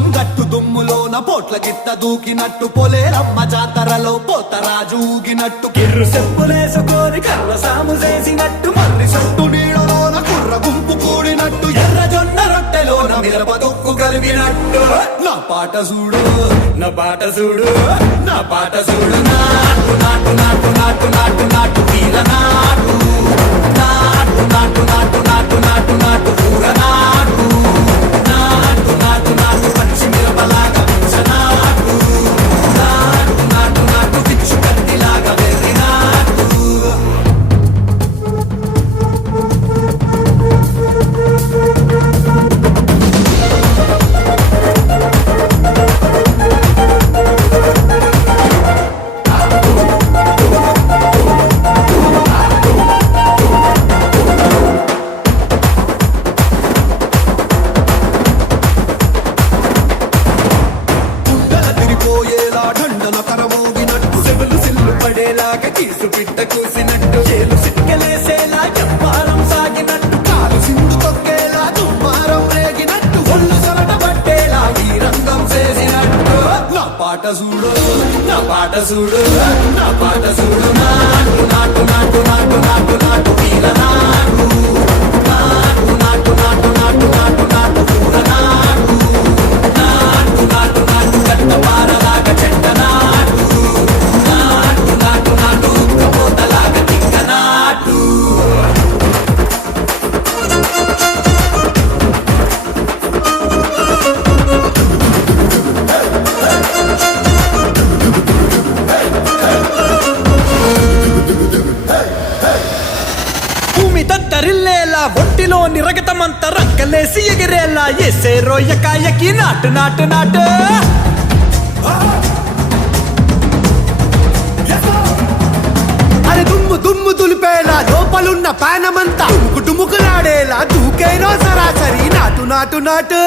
లింగం గట్టు దుమ్ములోన పోట్ల గిత్త దూకినట్టు పొలేరమ్మ జాతరలో పోతరాజు ఊగినట్టు కిర్రు చెప్పులేసుకొని కర్ర సాము చేసినట్టు మర్రి సొట్టు నీడలోన కుర్ర గుంపు కూడినట్టు ఎర్ర జొన్న రొట్టెలోన మిరప దొక్కు కలిపినట్టు నా పాట చూడు నా పాట చూడు నా పాట చూడు నాటు నాటు నాటు నాటు నాటు నాటు వీర నాటు నాటు నాటు నాటు నాటు నాటు నాటు ఊర నాటు నాటు నాటు నాటు పచ్చి మిరపలాగా నాటు నాటు నాటు నాటు పిచ్చు కత్తిలాగా వెర్రి నాటు పోయేలా ఢండన కరమోగినట్టు సెవెలు సిల్లు పడేలాగా కీసు పిట్ట కూసినట్టు చేలు సిక్కలేసేలా చెప్పారం సాగినట్టు కాలు సిండు తొక్కేలా దుమ్మారం రేగినట్టు ఒళ్ళు సొరట పట్టేలా ఈ రంగం చేసినట్టు నా పాట చూడు నా పాట చూడు నా పాట చూడు నాటు నాటు నాటు నాటు నాటు నాటు వీర నాటు నాటు నాటు నాటు నాటు నాటు నాటు ఊర నాటు నాటు నాటు నాటు కట్ట పారలాగా చెట్ట నాటు నాటు నాటు నాటు కబోతలాగా తిక్క నాటు భూమి దద్దరిల్లేలా ఒంటిలో నిరగతమంత రక్కలేసి ఎగిరేలా ఎసే రోయకాయకి నాటు నాటు నాటు అరే దుమ్ము దుమ్ము దులిపేలా లోపలున్న పానమంతా డుముకులాడేలా దూకేనో సరాసరి నాటు నాటు నాటు